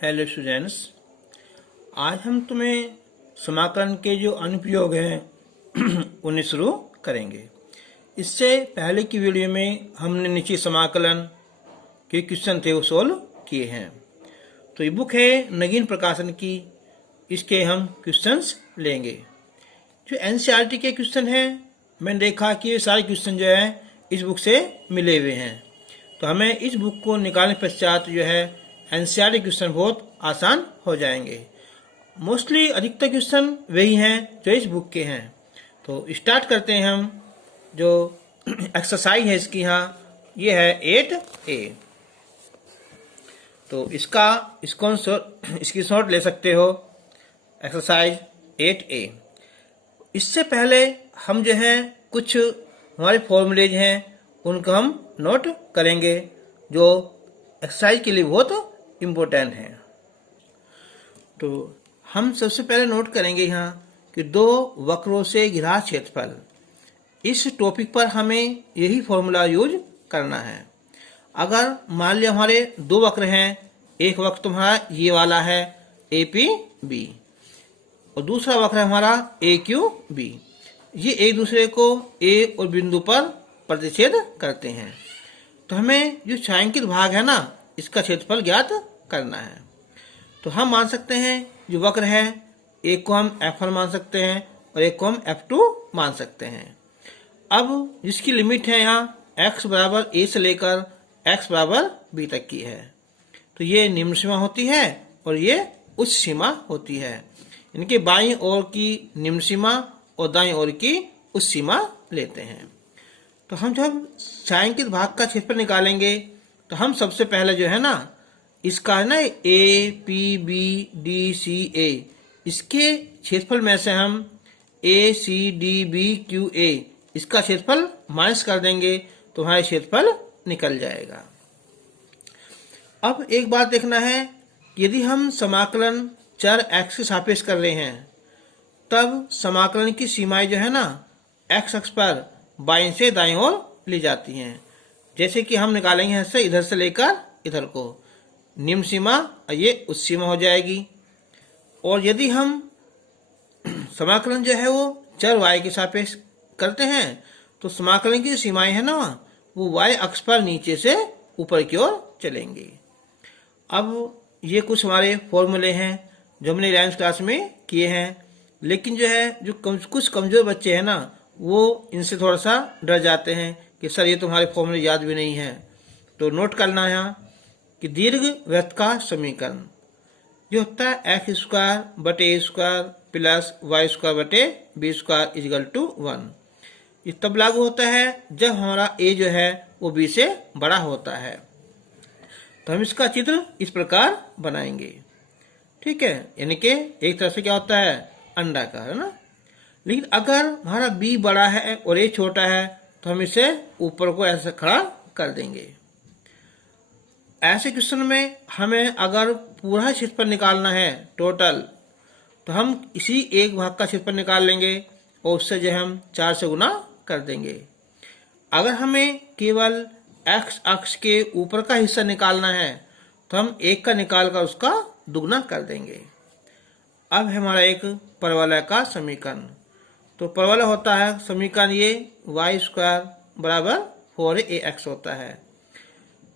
Hello students, आज हम तुम्हें समाकलन के जो अनुप्रयोग हैं उन्हें शुरू करेंगे। इससे पहले की वीडियो में हमने नीचे समाकलन के क्वेश्चन थे वो सोल्व किए हैं। तो ये बुक है नगीन प्रकाशन की, इसके हम क्वेश्चंस लेंगे। जो एनसीईआरटी के क्वेश्चन हैं, मैंने देखा कि ये सारे क्वेश्चन जो है इस बुक से मिले हुए हैं। तो हमें इस बुक को निकालने पश्चात जो है एनसीईआरटी क्वेश्चन बहुत आसान हो जाएंगे। मोस्टली अधिकतर क्वेश्चन वही हैं जो इस बुक के हैं। तो स्टार्ट करते हैं हम। जो एक्सरसाइज है इसकी, यहाँ ये है 8A। तो इसकी शॉर्ट ले सकते हो, एक्सरसाइज 8A। इससे पहले हम जो है कुछ हमारे फॉर्मूलेज हैं उनको हम नोट करेंगे, जो एक्सरसाइज के लिए बहुत इम्पोर्टेंट है। तो हम सबसे पहले नोट करेंगे यहाँ कि दो वक्रों से घिरा क्षेत्रफल। इस टॉपिक पर हमें यही फॉर्मूला यूज करना है। अगर मान लिया हमारे दो वक्र हैं, एक वक्र तुम्हारा ये वाला है APB और दूसरा वक्र है हमारा AQB। ये एक दूसरे को A और बिंदु पर प्रतिच्छेद करते हैं। तो हमें जो छायांकित भाग है ना, इसका क्षेत्रफल ज्ञात करना है। तो हम मान सकते हैं जो वक्र है, एक को हम F1 मान सकते हैं और एक को हम F2 मान सकते हैं। अब जिसकी लिमिट है यहाँ x बराबर a से लेकर x बराबर b तक की है। तो ये निम्न सीमा होती है और ये उच्च सीमा होती है। इनके बाईं ओर की निम्न सीमा और दाईं ओर की उच्च सीमा लेते हैं। तो हम जब छायांकित भाग का क्षेत्रफल निकालेंगे तो हम सबसे पहले जो है ना, इसका है ना APBDCA, इसके क्षेत्रफल में से हम ACDBQA इसका क्षेत्रफल माइनस कर देंगे तो हमारा क्षेत्रफल निकल जाएगा। अब एक बात देखना है, यदि हम समाकलन चर x के सापेक्ष कर रहे हैं तब समाकलन की सीमाएं जो है ना x अक्ष पर बाईं से दाईं ओर ली जाती हैं। जैसे कि हम निकालेंगे ऐसे इधर से लेकर इधर को, निम्न सीमा ये उच्च सीमा हो जाएगी। और यदि हम समाकलन जो है वो चर y के सापेक्ष करते हैं तो समाकलन की सीमाएं है ना वो y अक्ष पर नीचे से ऊपर की ओर चलेंगी। अब ये कुछ हमारे फॉर्मूले हैं जो हमने 11th क्लास में किए हैं, लेकिन जो है जो कुछ कमजोर बच्चे हैं ना वो इनसे थोड़ा सा डर जाते हैं कि सर ये तुम्हारे फॉर्मूले याद भी नहीं है। तो नोट करना है यहाँ कि दीर्घ वृत्त का समीकरण जो होता है x² बटे a² प्लस y² बटे b² इक्वल टू 1। ये तब लागू होता है जब हमारा a जो है वो b से बड़ा होता है। तो हम इसका चित्र इस प्रकार बनाएंगे, ठीक है। यानी कि एक तरह से क्या होता है, अंडाकार, है ना। लेकिन अगर हमारा b बड़ा है और a छोटा है तो हम इसे ऊपर को ऐसे खड़ा कर देंगे। ऐसे क्वेश्चन में हमें अगर पूरा क्षेत्रफल निकालना है टोटल, तो हम इसी एक भाग का क्षेत्रफल निकाल लेंगे और उससे जो हम 4 से गुना कर देंगे। अगर हमें केवल x अक्ष के ऊपर का हिस्सा निकालना है तो हम 1 का निकाल कर उसका दुगना कर देंगे। अब हमारा एक परवलय का समीकरण। तो परवलय होता है समीकरण ये y² बराबर 4ax होता है।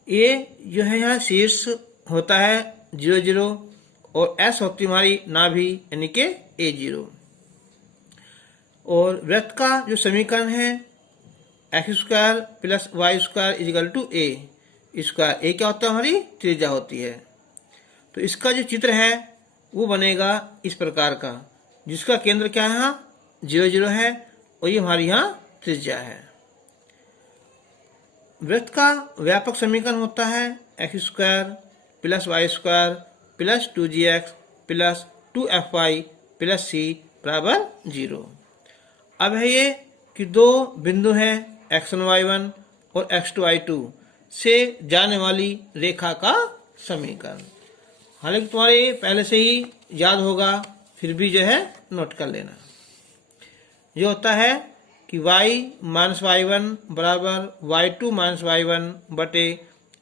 a जो है यहाँ शीर्ष होता है 0 0 और s होती हमारी नाभि यानी कि a0। और वृत्त का जो समीकरण है x² plus y² equal to a क्या होता है, हमारी त्रिज्या होती है। तो इसका जो चित्र है वो बनेगा इस प्रकार का, जिसका केंद्र क्या है यहाँ 0 0 है और ये हमारी यहाँ त्रिज्या है। वृत्त का व्यापक समीकरण होता है x² plus y² plus 2gx plus 2fy plus c बराबर 0। अब है ये कि दो बिंदु हैं x1 y1 और x2 y2 से जाने वाली रेखा का समीकरण। हालांकि तुम्हारे पहले से ही याद होगा, फिर भी जो है नोट कर लेना। ये होता है कि y माइनस y1 बराबर y2 माइनस y1 बटे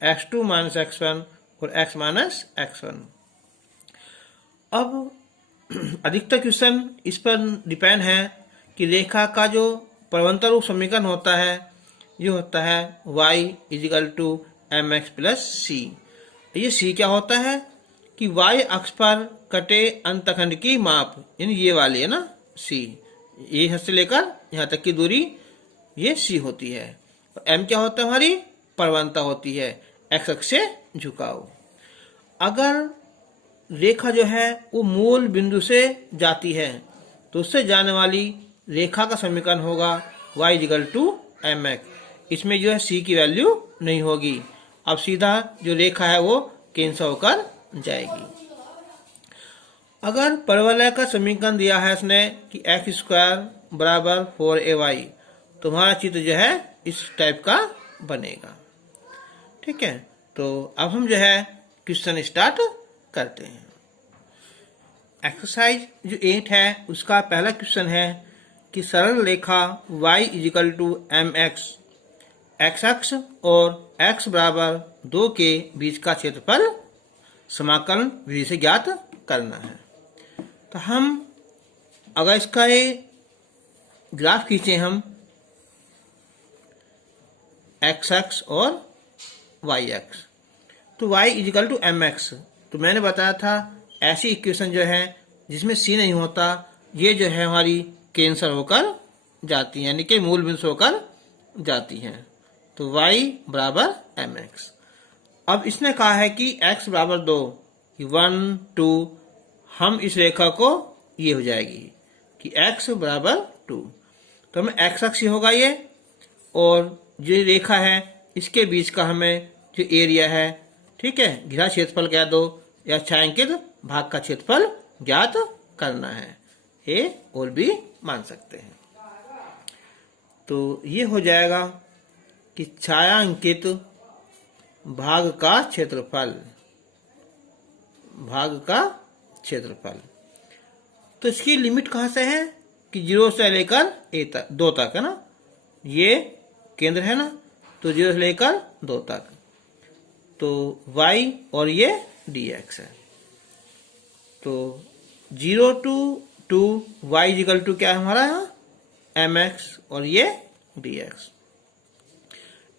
x2 माइनस x1 और x माइनस x1। अब अधिकतर क्वेश्चन इस पर डिपेंड है कि रेखा का जो प्रवंतर रूप समीकरण होता है ये होता है y is equal to M X plus C. ये c क्या होता है कि y अक्ष पर कटे अंतखंड की माप, यानी ये वाली है ना c, ये यहाँ से लेकर यहाँ तक की दूरी ये c होती है। और m क्या होता है, हमारी प्रवणता होती है, x अक्ष से झुकाव। अगर रेखा जो है वो मूल बिंदु से जाती है तो उससे जाने वाली रेखा का समीकरण होगा y is equal to M X. इसमें जो है c की वैल्यू नहीं होगी, अब सीधा जो रेखा है वो कैंसिल होकर जाएगी। अगर परवलय का समीकरण दिया है इसने कि एक्स स्क्वायर बराबर 4ay, तो हमारा चित्र जो है इस टाइप का बनेगा। ठीक है, तो अब हम जो है क्वेश्चन स्टार्ट करते हैं। एक्सरसाइज जो 8 है उसका पहला क्वेश्चन है कि सरल रेखा y is equal to M X, X अक्ष और x बराबर 2 के बीच का क्षेत्रफल समाकलन विधि से ज्ञात करना है। तो हम अगर इसका ये ग्राफ खींचे हम x अक्ष और y अक्ष, तो y is equal to M X, तो मैंने बताया था ऐसी इक्वेशन जो है जिसमें c नहीं होता ये जो है हमारी कैंसिल होकर जाती है, यानी कि मूल बिंदु होकर जाती हैं। तो y बराबर एम एक्स। अब इसने कहा है कि x बराबर 2, 1 2, हम इस रेखा को ये हो जाएगी कि x बराबर 2, तो हमें x अक्ष होगा ये, और जो रेखा है इसके बीच का हमें जो एरिया है, ठीक है, घिरा क्षेत्रफल कह दो या छायांकित भाग का क्षेत्रफल ज्ञात करना है, ए और बी मान सकते हैं। तो ये हो जाएगा कि छायांकित भाग का क्षेत्रफल, भाग का क्षेत्रफल, तो इसकी लिमिट कहाँ से है कि 0 से लेकर 2 तक है ना, ये केंद्र है ना, तो 0 से लेकर 2 तक, तो y और ये dx है। तो 0 to 2 y इजिकल टू क्या है हमारा यहाँ mx और ये dx।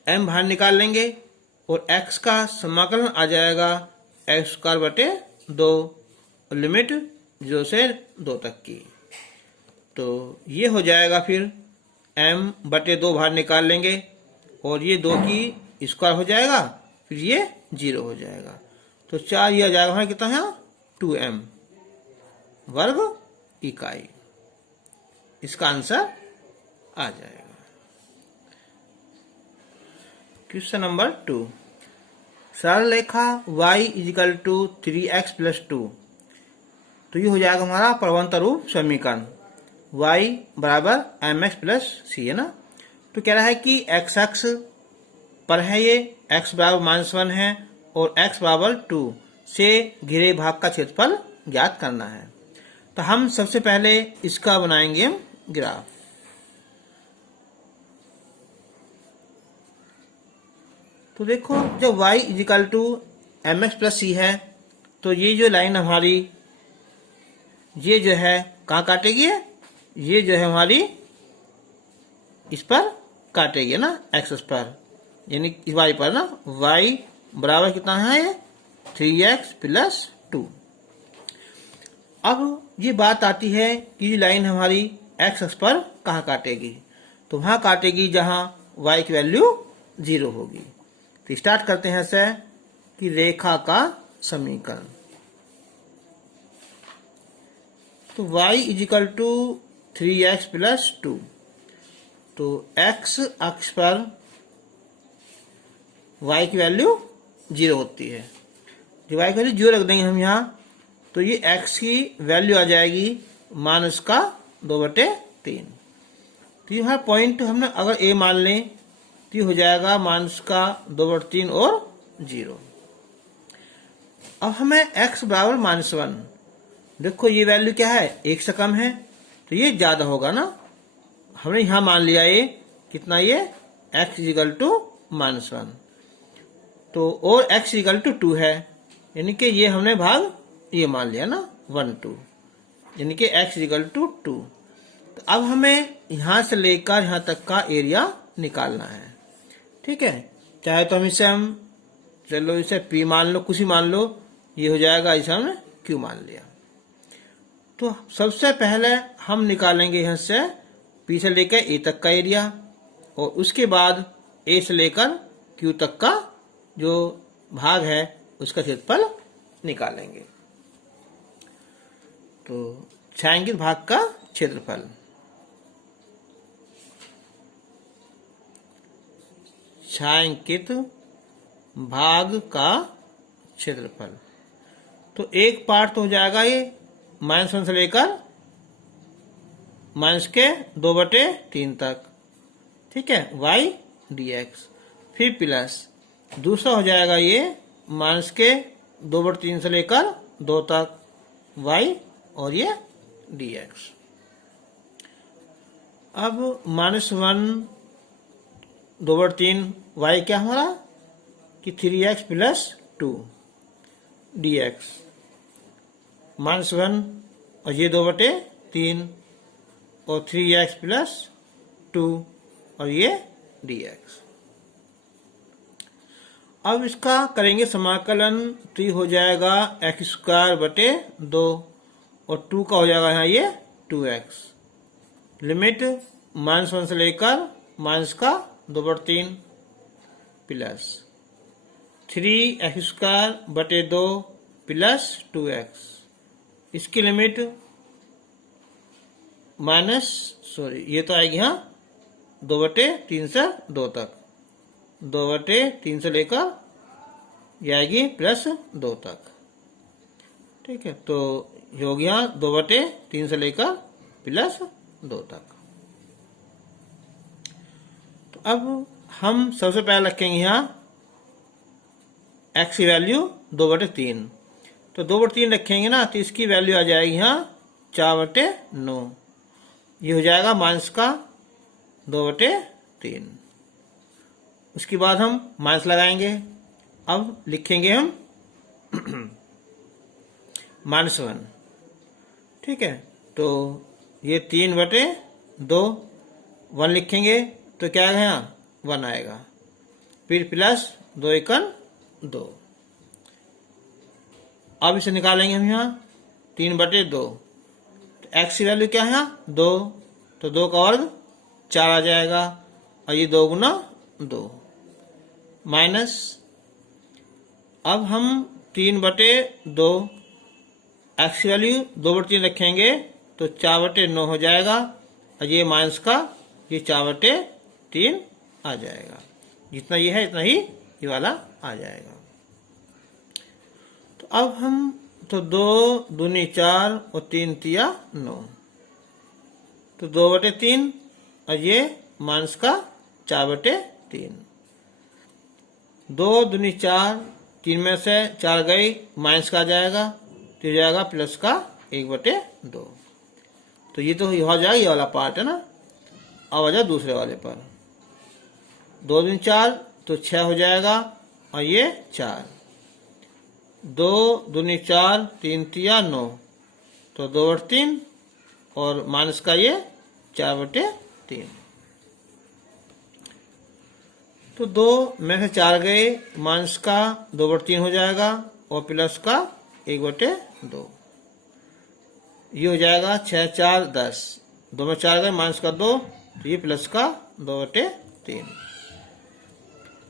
m बाहर निकाल लेंगे और x का समाकलन आ जाएगा एक्स स्क्वायर बटे 2, लिमिट 0 से 2 तक की। तो ये हो जाएगा फिर m बटे 2 बाहर निकाल लेंगे और ये 2 की स्क्वायर हो जाएगा, फिर ये 0 हो जाएगा, तो 4 ये आ जाएगा हमारा कितना है 2m वर्ग इकाई। इसका आंसर आ जाएगा। क्वेश्चन नंबर 2, सरल रेखा y is equal to 3x plus 2, तो ये हो जाएगा हमारा प्रवणता रूप समीकरण y बराबर एम एक्स प्लस सी है ना। तो कह रहा है कि x अक्ष पर है ये, x बराबर -1 है और x बराबर 2 से घिरे भाग का क्षेत्रफल ज्ञात करना है। तो हम सबसे पहले इसका बनाएंगे हम ग्राफ। तो देखो जब y is equal to M X plus C है तो ये जो लाइन हमारी ये जो है कहाँ काटेगी, ये जो है हमारी इस पर काटेगी ना, एक्स पर, यानी इस y पर ना, y बराबर कितना है 3x प्लस 2। अब ये बात आती है कि ये लाइन हमारी एक्स अक्ष पर कहाँ काटेगी, तो वहाँ काटेगी जहाँ y की वैल्यू 0 होगी। तो स्टार्ट करते हैं ऐसे कि रेखा का समीकरण। तो y is equal to 3x plus 2, तो x अक्ष पर y की वैल्यू 0 होती है, जब y की वैल्यू 0 रख देंगे हम यहाँ, तो ये x की वैल्यू आ जाएगी -2/3। तो यहाँ पॉइंट हमने अगर a मान लें तो ये हो जाएगा -2/3 और 0। अब हमें x बराबर -1, देखो ये वैल्यू क्या है 1 से कम है तो ये ज्यादा होगा ना, हमने यहाँ मान लिया ये कितना, ये x इजिकल टू -1, तो और x इजिकल टू 2 है, यानी कि ये हमने भाग ये मान लिया ना, 2 यानी कि x इक्वल टू 2। तो अब हमें यहाँ से लेकर यहाँ तक का एरिया निकालना है। ठीक है, चाहे तो हम चलो इसे p मान लो, कुछ ही मान लो, ये हो जाएगा, इसे हमने q मान लिया। तो सबसे पहले हम निकालेंगे यहाँ से p से लेकर a तक का एरिया, और उसके बाद a से लेकर q तक का जो भाग है उसका क्षेत्रफल निकालेंगे। तो छायांकित भाग का क्षेत्रफल, छायांकित भाग का क्षेत्रफल, तो एक पार्ट तो हो जाएगा ये -1 से लेकर -2/3 तक। ठीक है, y dx, फिर प्लस दूसरा हो जाएगा ये -2/3 से लेकर 2 तक y और ये dx। अब -1 2/3 y क्या हमारा कि 3x प्लस 2 dx, -1 और ये 2/3 और 3x प्लस 2 और ये dx। अब इसका करेंगे समाकलन, तो ये हो जाएगा x² 2 और 2 का हो जाएगा यहाँ ये 2x। लिमिट -1 से लेकर -2/3 प्लस 3x² 2 प्लस 2x, इसकी लिमिट ये तो आएगी यहाँ 2/3 से 2 तक, 2/3 से लेकर ये आएगी प्लस 2 तक। ठीक है, तो ये हो गया 2/3 से लेकर प्लस 2 तक। तो अब हम सबसे पहले रखेंगे यहाँ x की वैल्यू 2/3, तो 2/3 रखेंगे ना, तो इसकी वैल्यू आ जाएगी यहाँ 4/9, ये हो जाएगा -2/3। उसके बाद हम माइनस लगाएंगे, अब लिखेंगे हम -1। ठीक है, तो ये 3/2 1 लिखेंगे तो क्या आएगा यहाँ 1 आएगा, फिर प्लस 2 एकन 2। अब इसे निकालेंगे हम यहाँ 3/2, तो x की वैल्यू क्या है यहाँ 2, तो 2 का वर्ग 4 आ जाएगा, और ये 2 गुना 2 माइनस, अब हम 3/2 x की वैल्यू 2/3 रखेंगे तो 4/9 हो जाएगा, और ये माइनस का ये 4/3 आ जाएगा, जितना ये है इतना ही ये वाला आ जाएगा। तो अब हम 2 दूनी 4 और 3 तिया 9, तो 2/3 और ये माइनस का 4/3, 2 दूनी 4, 3 में से 4 गई माइनस का आ जाएगा, तो ये जाएगा प्लस का 1/2। तो ये तो हो जाएगा ये वाला पार्ट है ना। अब आ जाए दूसरे वाले पर, 2 दूनी 4 तो 6 हो जाएगा, और ये 4, 2 दूनी 4 3 तिया 9, तो 2/3 और माइनस का ये 4/3, तो 2 में से 4 गए माइनस का 2/3 हो जाएगा, और प्लस का 1/2, ये हो जाएगा 6 4 10, 2 में 4 गए माइनस का 2, तो ये प्लस का 2/3,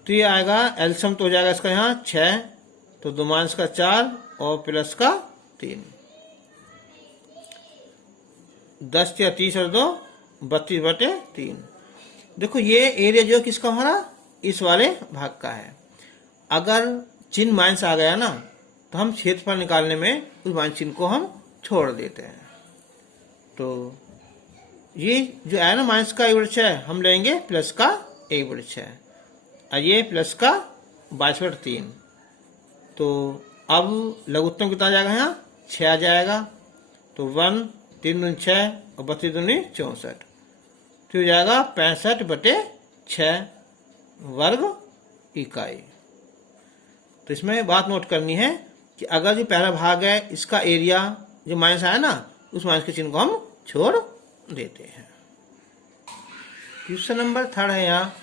तो ये आएगा एलसीएम तो हो जाएगा इसका यहाँ 6, तो 2 माइनस का 4 और प्लस का 3, 10 या 30 और 2 32/3। देखो ये एरिया जो किसका हमारा इस वाले भाग का है। अगर चिन्ह माइनस आ गया ना तो हम क्षेत्रफल निकालने में उस माइनस चिन्ह को हम छोड़ देते हैं। तो ये जो है ना माइनस का 1/6 हम लेंगे प्लस का 1/6, और ये प्लस का 22/3। तो अब लघुत्तम कितना आ जाएगा यहाँ 6 आ जाएगा, तो 1 3 दूनी 6 और 32 दूनी 64, तो हो जाएगा 65/6 वर्ग इकाई। तो इसमें बात नोट करनी है कि अगर जो पहला भाग है इसका एरिया जो माइनस आया ना, उस माइनस के चिन्ह को हम छोड़ देते हैं। क्वेश्चन नंबर 3 है यहाँ,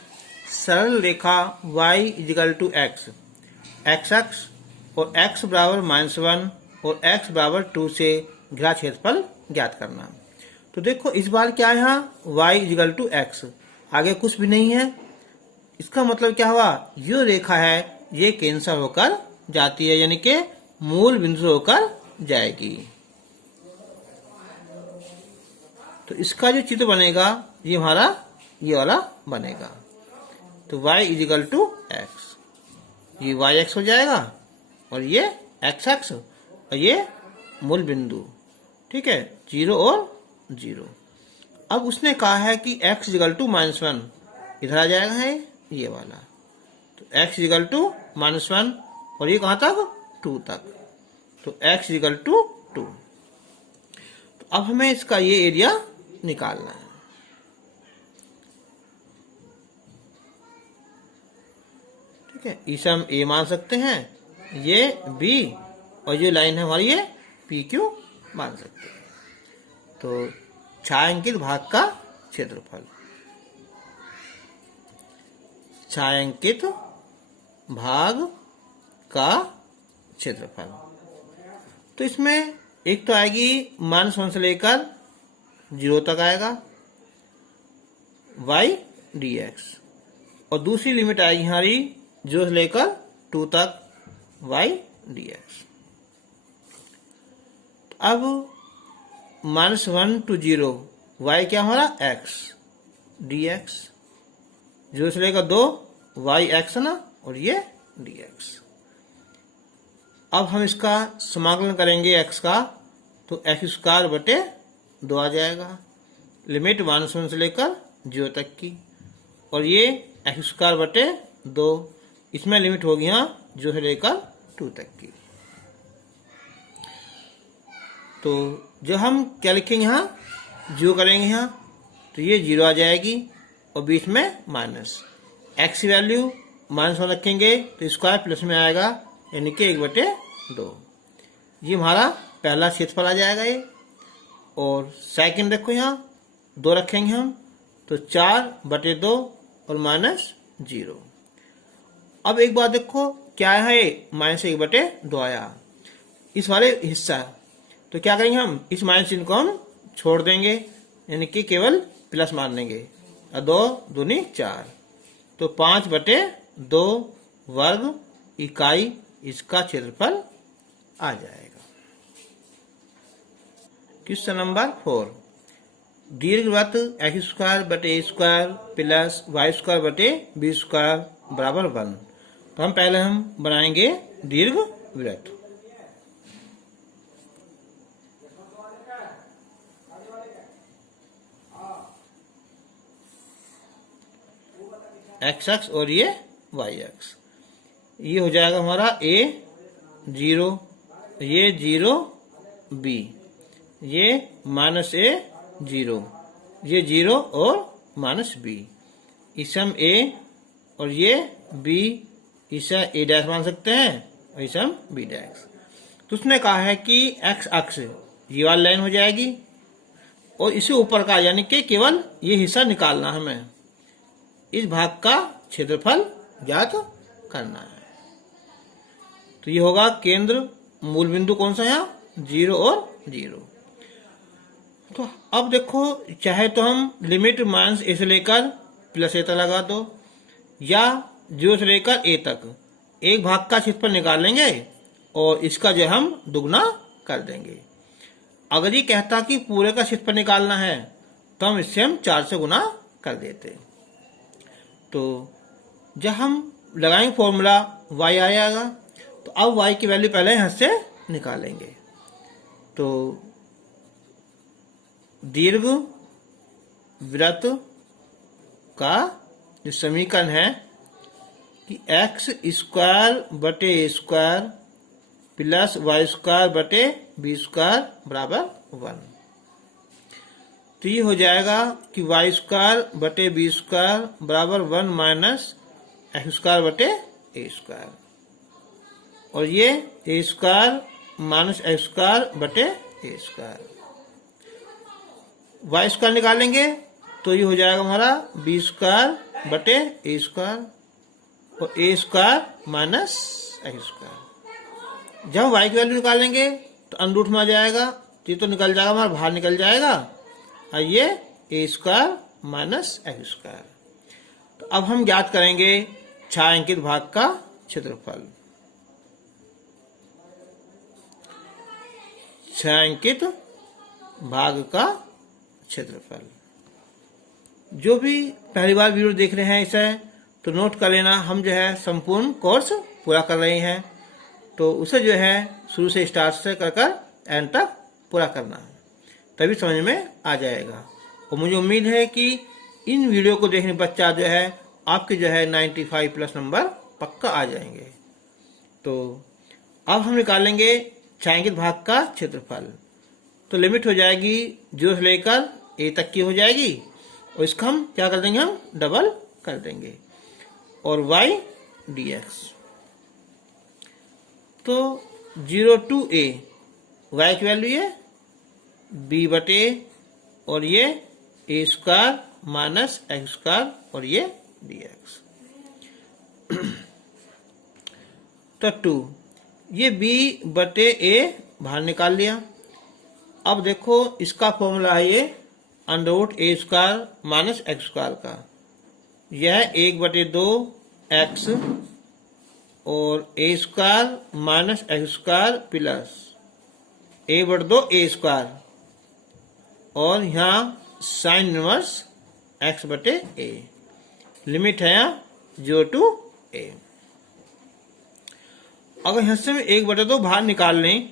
सरल रेखा y is equal to X, X अक्ष और x बराबर -1 और x बराबर 2 से घिरा क्षेत्रफल ज्ञात करना। तो देखो इस बार क्या है यहाँ, y इजिकल टू एक्स, आगे कुछ भी नहीं है। इसका मतलब क्या हुआ, ये रेखा है ये केंद्र से होकर जाती है, यानी कि मूल बिंदु होकर जाएगी। तो इसका जो चित्र बनेगा ये हमारा ये वाला बनेगा। तो y इजिकल टू एक्स, ये y एक्स हो जाएगा और ये x एक्स और ये मूल बिंदु, ठीक है, 0 और 0। अब उसने कहा है कि x इजिकल टू -1 इधर आ जाएगा है ये वाला। तो x इजिकल टू -1 और ये कहाँ तक, 2 तक। तो x इजिकल टू 2। तो अब हमें इसका ये एरिया निकालना है। ठीक है, इसे हम a मान सकते हैं, ये b और ये लाइन है हमारी ये PQ मान सकते हैं। तो छायांकित भाग का क्षेत्रफल, छायांकित भाग का क्षेत्रफल, तो इसमें एक तो आएगी -1 से लेकर 0 तक आएगा y dx, और दूसरी लिमिट आएगी हमारी 0 से लेकर 2 तक y dx। अब -1 to 0 y क्या हमारा x dx, 0 से लेकर 2 y x ना, और ये dx। अब हम इसका समाकलन करेंगे x का, तो x² बटे 2 आ जाएगा, लिमिट -1 से लेकर 0 तक की, और ये x² बटे 2, इसमें लिमिट होगी यहाँ 0 से लेकर 2 तक की। तो जो हम क्या लिखेंगे यहाँ, 0 करेंगे यहाँ, तो ये 0 आ जाएगी और बीच में माइनस, x की वैल्यू -1 रखेंगे तो स्क्वायर प्लस में आएगा, यानी कि 1/2। ये हमारा पहला क्षेत्रफल आ जाएगा ये। और सेकंड देखो यहाँ 2 रखेंगे हम, तो 4/2 और -0। अब एक बात देखो क्या है, -1/2 आया इस वाले हिस्सा, तो क्या करेंगे हम, इस माइनस चिन्ह को हम छोड़ देंगे, यानी कि केवल प्लस मान लेंगे, 2 दूनी 4, तो 5/2 वर्ग इकाई इसका क्षेत्रफल आ जाएगा। क्वेश्चन नंबर 4, दीर्घवृत्त x² बटे a² प्लस y² बटे b² बराबर 1। तो हम पहले हम बनाएंगे दीर्घवृत्त। x अक्ष और ये y अक्ष, ये हो जाएगा हमारा a 0, ये 0 b, ये -a 0, ये 0 और -b, इसे हम a और ये b, इसे a' मान सकते हैं और इसे हम b'। तो उसने कहा है कि x अक्ष ये वाली लाइन हो जाएगी और इसे ऊपर का, यानी कि केवल ये हिस्सा निकालना हमें, इस भाग का क्षेत्रफल ज्ञात करना है। तो ये होगा केंद्र, मूल बिंदु कौन सा है यहाँ, 0 और 0। तो अब देखो चाहे तो हम लिमिट -a से लेकर +a तक लगा दो, या 0 से लेकर a तक एक भाग का क्षेत्रफल निकाल लेंगे और इसका जो हम दुगना कर देंगे। अगर ये कहता कि पूरे का क्षेत्रफल निकालना है तो हम इससे हम 4 से गुना कर देते। तो जब हम लगाएंगे फॉर्मूला y आ जाएगा, तो अब y की वैल्यू पहले यहाँ से निकालेंगे। तो दीर्घ वृत्त का जो समीकरण है कि x² बटे a² प्लस y² बटे b² बराबर 1। तो ये हो जाएगा कि y² बटे b² बराबर 1 माइनस x² बटे a², और ये a² माइनस x² बटे ए स्क्वायर। वाई स्क्वायर निकालेंगे तो ये हो जाएगा हमारा बी स्क्वायर बटे ए स्क्वायर और a square minus x square. जब वाई की वैल्यू निकालेंगे तो अंडर रूट में आ जाएगा, तो ये तो निकल जाएगा हमारा, बाहर निकल जाएगा और ये ए स्क्वायर माइनस एक्स स्क्वायर। तो अब हम ज्ञात करेंगे छायांकित भाग का क्षेत्रफल। छायांकित भाग का क्षेत्रफल। जो भी पहली बार वीडियो देख रहे हैं इसे तो नोट कर लेना, हम जो है संपूर्ण कोर्स पूरा कर रहे हैं, तो उसे जो है शुरू से स्टार्ट से कर कर एंड तक पूरा करना है, तभी समझ में आ जाएगा। और मुझे उम्मीद है कि इन वीडियो को देखने पश्चात जो है आपके जो है 95 प्लस नंबर पक्का आ जाएंगे। तो अब हम निकालेंगे छायांकित भाग का क्षेत्रफल। तो लिमिट हो जाएगी 0 से लेकर a तक की हो जाएगी और इसका हम क्या कर देंगे, हम डबल कर देंगे और y dx। तो 0 to a y की वैल्यू ये b बटे और ये ए स्क्वायर माइनस एक्स स्क्वायर और ये dx। तो 2 ये b बटे a बाहर निकाल लिया। अब देखो इसका फॉर्मूला है ये under root a square minus x square का। यह 1/2 एक्स और a square minus x square plus a/2 a square और यहाँ साइन इनवर्स x बटे a। लिमिट है यहाँ 0 to a। अगर यहाँ से 1/2 बाहर निकाल लें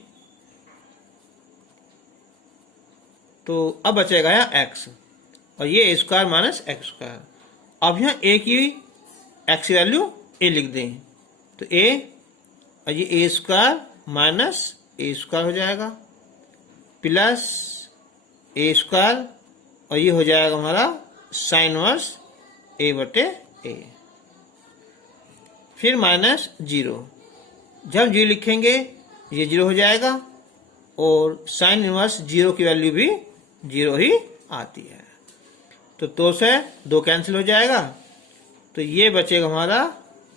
तो अब बचेगा यहाँ x और ये ए स्क्वायर माइनस एक्स स्क्वायर। अब यहाँ a की x की वैल्यू a लिख दें तो a और ये ए स्क्वायर माइनस ए स्क्वायर हो जाएगा प्लस ए स्क्वायर और ये हो जाएगा हमारा साइन इनवर्स a बटे a, फिर माइनस 0। जब 0 लिखेंगे ये 0 हो जाएगा और साइन इनवर्स 0 की वैल्यू भी 0 ही आती है। तो 2 से 2 कैंसिल हो जाएगा तो ये बचेगा हमारा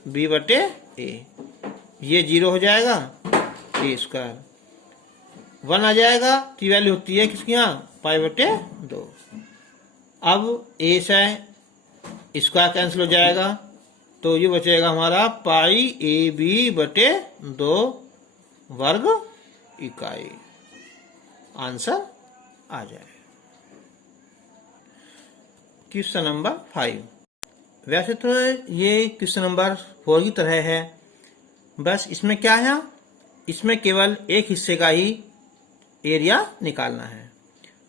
b बटे a। ये 0 हो जाएगा a स्क्वायर 1 आ जाएगा तो वैल्यू होती है किसकी यहाँ पाई बटे 2। अब a से स्क्वायर कैंसिल हो जाएगा तो ये बचेगा हमारा पाई ab बटे 2 वर्ग इकाई। आंसर आ जाए। Question number 5। वैसे तो ये क्वेश्चन नंबर 4 की तरह है, बस इसमें क्या है, इसमें केवल एक हिस्से का ही एरिया निकालना है।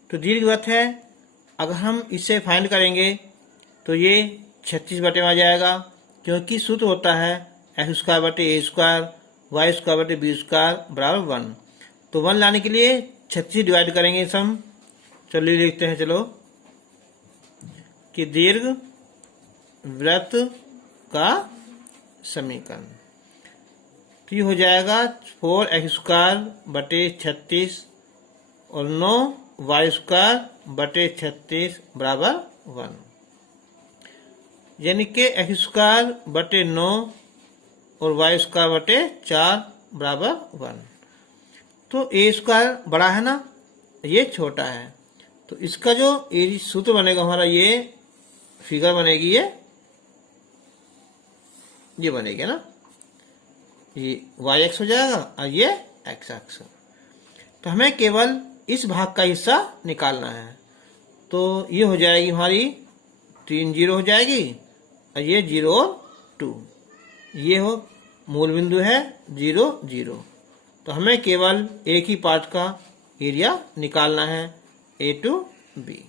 तो दीर्घवृत्त है, अगर हम इसे फाइंड करेंगे तो ये 36 बटे में आ जाएगा, क्योंकि सूत्र होता है एक्स स्क्वायर बटे ए स्क्वायर वाई स्क्वायर बटे बी स्क्वायर बराबर 1। तो 1 लाने के लिए 36 डिवाइड करेंगे सम। चलिए लिखते हैं, चलो कि दीर्घ वृत्त का समीकरण। तो ये हो जाएगा 4x स्क्वायर बटे 36 और 9 वाई स्क्वायर बटे 36 बराबर 1, यानी कि एक्स स्क्वायर बटे 9 और वाई स्क्वायर बटे 4 बराबर 1। तो ए स्क्वायर बड़ा है ना, ये छोटा है, तो इसका जो एरिया सूत्र बनेगा हमारा, ये फिगर बनेगी, ये बनेगी ना, ये वाई एक्स हो जाएगा और ये एक्स एक्स। तो हमें केवल इस भाग का हिस्सा निकालना है। तो ये हो जाएगी हमारी 3 0 हो जाएगी और ये 0 और 2, ये हो मूल बिंदु है 0 0। तो हमें केवल एक ही पार्ट का एरिया निकालना है ए टू बी।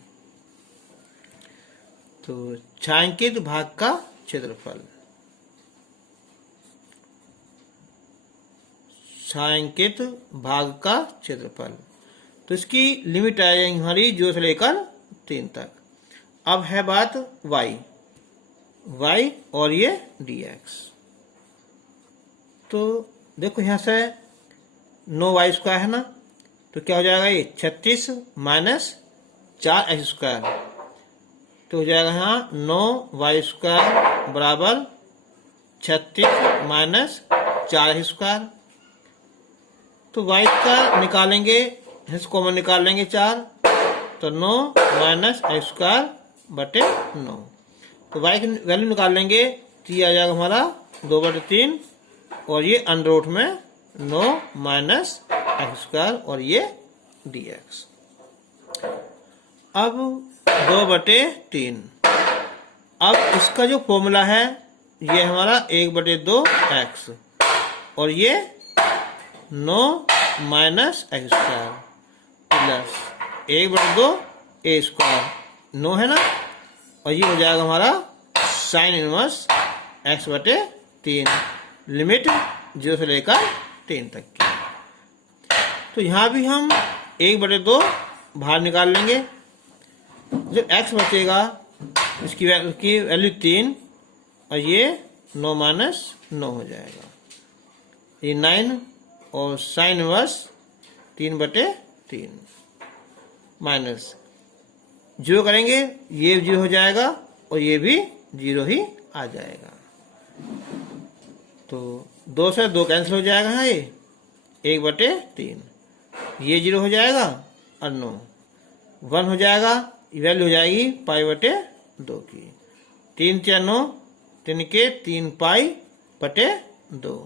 तो छायांकित भाग का क्षेत्रफल। छायांकित भाग का क्षेत्रफल, तो इसकी लिमिट आ जाएगी हमारी 0 से लेकर 3 तक। अब है बात y और ये dx। तो देखो यहां से 9 वाई स्क्वायर है ना, तो क्या हो जाएगा ये 36 माइनस 4x², तो हो जाएगा यहाँ 9y² बराबर 36 माइनस 4x²। तो y² निकालेंगे, कॉमन निकाल लेंगे 4, तो 9 माइनस x² बटे 9। तो y की वैल्यू निकाल लेंगे तो ये आ जाएगा हमारा 2/3, और ये अंडर रूट में 9 माइनस x² और ये dx। अब 2/3, अब इसका जो फॉर्मूला है ये हमारा 1/2x, और ये 9 माइनस x² प्लस 1/2a², 9 है ना, और ये हो जाएगा हमारा साइन इनवर्स x/3, लिमिट 0 से लेकर 3 तक की। तो यहाँ भी हम 1/2 बाहर निकाल लेंगे। जब x बचेगा इसकी वैल्यू 3, और ये 9 माइनस 9 हो जाएगा, ये 9, और साइन इनवर्स 3/3 माइनस 0 करेंगे, ये 0 हो जाएगा और ये भी 0 ही आ जाएगा। तो 2 से 2 कैंसिल हो जाएगा, हाँ ये 1/3, ये 0 हो जाएगा और 9 1 हो जाएगा, वैल्यू हो जाएगी π/2 की। 3 × 9, 3 के 3 π/2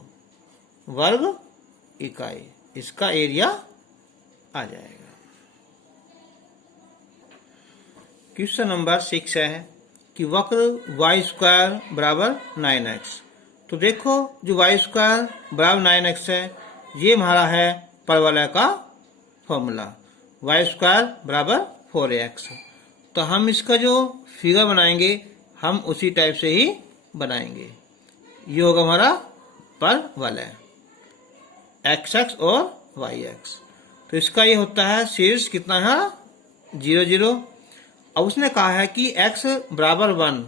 वर्ग इकाई, इसका एरिया आ जाएगा। क्वेश्चन नंबर 6 है कि वक्र y² बराबर 9x। तो देखो जो y² बराबर 9x है, ये हमारा है परवलय का फॉर्मूला, y² बराबर 4x। तो हम इसका जो फिगर बनाएंगे हम उसी टाइप से ही बनाएंगे। ये होगा हमारा परवलय x और yx। तो इसका ये होता है शीर्ष कितना है 0 0। अब उसने कहा है कि x बराबर 1,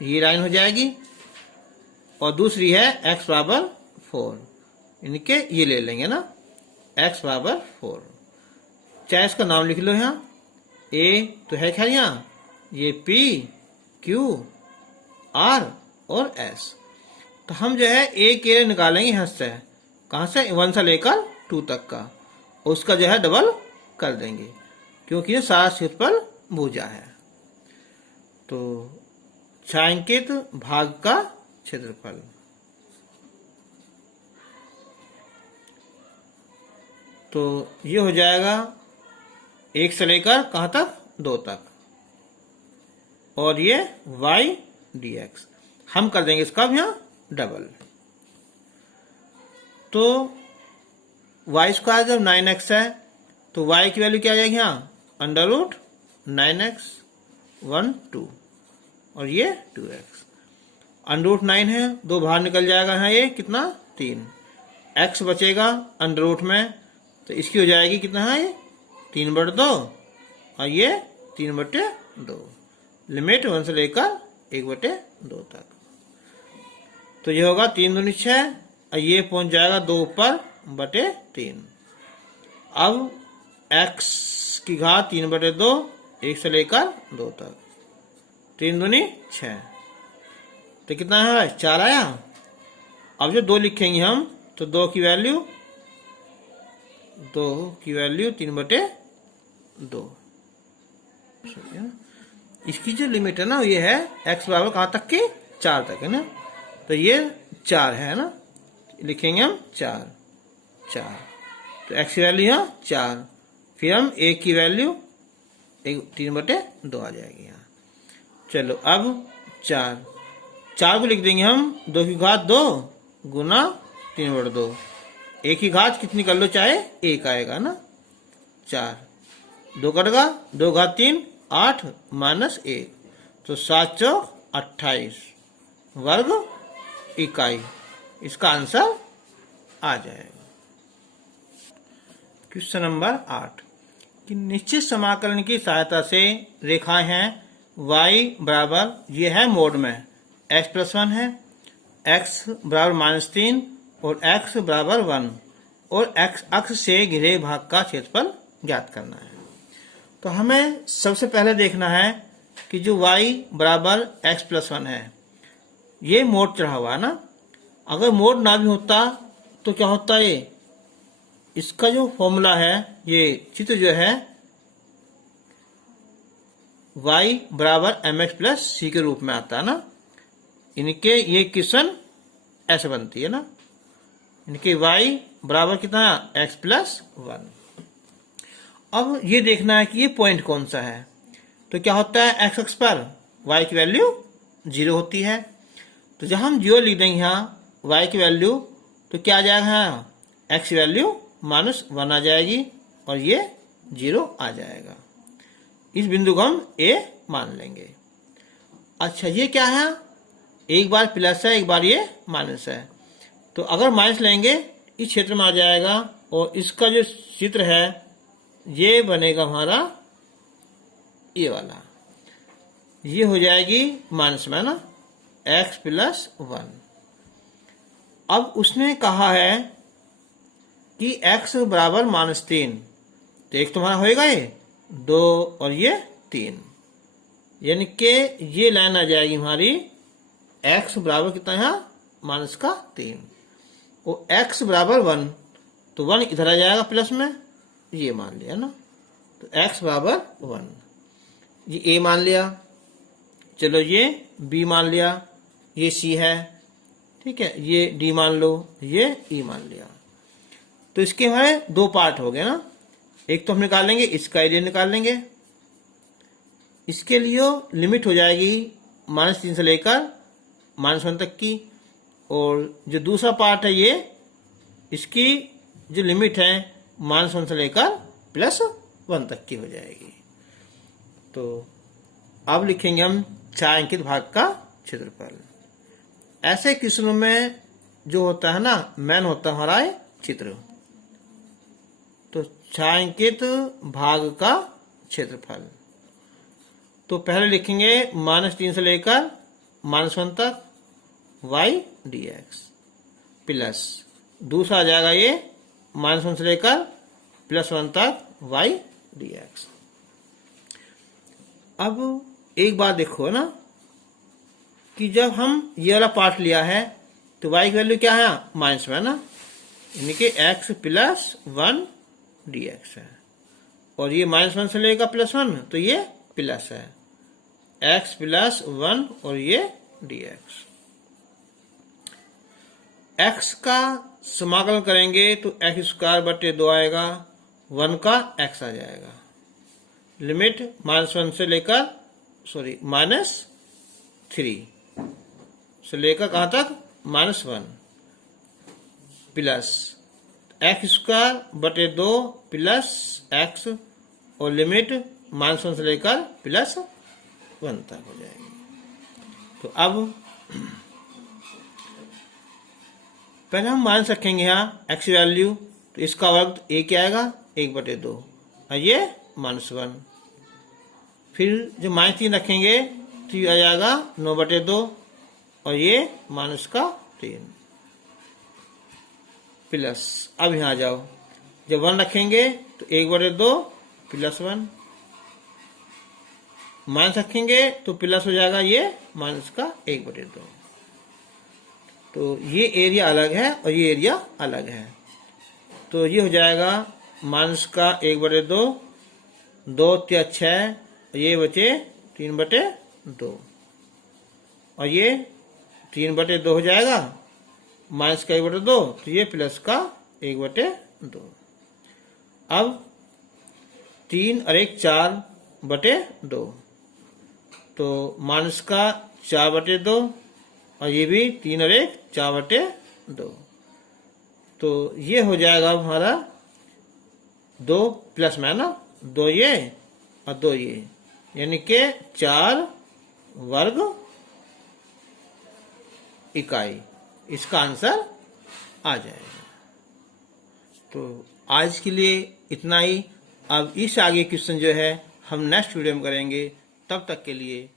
ये लाइन हो जाएगी, और दूसरी है x बराबर 4, इनके ये ले लेंगे ना, x बराबर 4। चाहे इसका नाम लिख लो यहाँ, a तो है क्या यहाँ, ये p q r और s। तो हम जो है a के लिए निकालेंगे यहाँ से, कहाँ से 1 से लेकर 2 तक का, उसका जो है डबल कर देंगे क्योंकि ये सारा क्षेत्रफल भुजा है। तो छायांकित भाग का क्षेत्रफल, तो ये हो जाएगा 1 से लेकर कहाँ तक 2 तक, और ये y dx। हम कर देंगे इसका भी यहाँ डबल। तो y² जब 9x है तो y की वैल्यू क्या आ जाएगी यहाँ, √9x 1 2, और ये 2x। √9 है, 2 बाहर निकल जाएगा, यहाँ ये कितना 3, x बचेगा अंडर रूट में, तो इसकी हो जाएगी कितना है ये 3/2, और ये 3/2, लिमिट 1 से लेकर 1/2 तक। तो ये होगा 3 दूनी 6, और ये पहुंच जाएगा 2 ऊपर बटे 3। अब x की घात 3/2, 1 से लेकर 2 तक, 3 दूनी 6, तो कितना है 4 आया। अब जो 2 लिखेंगे हम, तो 2 की वैल्यू 3/2। इसकी जो लिमिट है ना ये है x बराबर कहाँ तक की 4 तक है ना, तो ये 4 है ना, लिखेंगे हम 4। तो x की वैल्यू यहाँ 4, फिर हम 1 की वैल्यू 3/2 आ जाएगी यहाँ। चलो अब 4 को लिख देंगे हम 2 की घात 2 गुना 3/2, 1 की घात कितनी कर लो चाहे 1 आएगा ना, 4 2 कटेगा, 2 घात 3 8 माइनस 1, तो 7 चौक 28 वर्ग इकाई, इसका आंसर आ जाएगा। क्वेश्चन नंबर 8 कि निश्चित समाकलन की सहायता से रेखाएं हैं y बराबर, ये है मोड में x+1 है, x बराबर -3 और x बराबर 1, और एक्स अक्ष से घिरे भाग का क्षेत्रफल ज्ञात करना है। तो हमें सबसे पहले देखना है कि जो y बराबर x+1 है, ये मोड चढ़ा हुआ है ना। अगर मोड ना भी होता तो क्या होता है, इसका जो फॉर्मूला है, ये चित्र जो है y बराबर mx+c के रूप में आता है ना। इनके ये इक्वेशन ऐसे बनती है ना, इनके y बराबर कितना, x+1। अब ये देखना है कि ये पॉइंट कौन सा है। तो क्या होता है, x अक्ष पर y की वैल्यू 0 होती है। तो जब हम 0 लिख देंगे यहाँ y की वैल्यू, तो क्या आ जाएगा, यहाँ x की वैल्यू -1 आ जाएगी और ये 0 आ जाएगा। इस बिंदु को हम a मान लेंगे। अच्छा, ये क्या है, एक बार प्लस है, एक बार ये माइनस है। तो अगर माइनस लेंगे इस क्षेत्र में आ जाएगा, और इसका जो चित्र है ये बनेगा हमारा ये वाला, ये हो जाएगी माइनस में ना, x+1। अब उसने कहा है कि x बराबर -3, तो एक तुम्हारा होएगा ये 2 और ये 3, यानी कि ये लाइन आ जाएगी हमारी x बराबर कितना है, -3, और x बराबर 1, तो 1 इधर आ जाएगा प्लस में, ये मान लिया ना। तो x बराबर 1, ये a मान लिया, चलो ये b मान लिया, ये c है, ठीक है, ये d मान लो, ये e मान लिया। तो इसके हमारे 2 पार्ट हो गए ना। एक तो हम निकाल लेंगे, इसका एरिया निकाल लेंगे। इसके लिए लिमिट हो जाएगी -3 से लेकर -1 तक की, और जो दूसरा पार्ट है ये, इसकी जो लिमिट है -1 से लेकर +1 तक की हो जाएगी। तो अब लिखेंगे हम छायांकित भाग का क्षेत्रफल। ऐसे क्वेश्चनों में जो होता है ना, मेन होता है हमारा चित्र। तो छायांकित भाग का क्षेत्रफल, तो पहले लिखेंगे -3 से लेकर -1 तक y dx, प्लस दूसरा आ जाएगा ये -1 से लेकर +1 तक y dx। अब एक बात देखो ना, कि जब हम ये वाला पार्ट लिया है तो y की वैल्यू क्या है, माइनस में ना, यानी कि x+1 dx है, और ये -1 से लेकर +1, तो ये प्लस है x+1 और ये dx। x का समाकलन करेंगे तो x²/2 आएगा, 1 का x आ जाएगा। लिमिट -1 से लेकर -3 से लेकर कहाँ तक, -1, प्लस x²/2 प्लस x, और लिमिट -1 से लेकर +1 तक हो जाएगी। तो अब पहले हम माइनस रखेंगे यहाँ x वैल्यू, तो इसका वर्ग a क्या आएगा, 1/2, और ये -1। फिर जो -3 रखेंगे तो ये आ जाएगा 9/2, और ये -3, प्लस अब यहाँ आ जाओ, जब 1 रखेंगे तो 1/2 +1, माइनस रखेंगे तो प्लस हो जाएगा ये -1/2। तो ये एरिया अलग है और ये एरिया अलग है, तो ये हो जाएगा -1/2, 2 × 6, ये बचे 3/2, और ये 3/2 हो जाएगा, -1/2, तो ये +1/2। अब 3 और 1 4/2, तो -4/2, और ये भी 3 और 1 4/2, तो ये हो जाएगा हमारा 2 प्लस में ना, 2 ये और 2 ये, यानी कि 4 वर्ग इकाई, इसका आंसर आ जाएगा। तो आज के लिए इतना ही। अब इस आगे क्वेश्चन जो है हम नेक्स्ट वीडियो में करेंगे। तब तक के लिए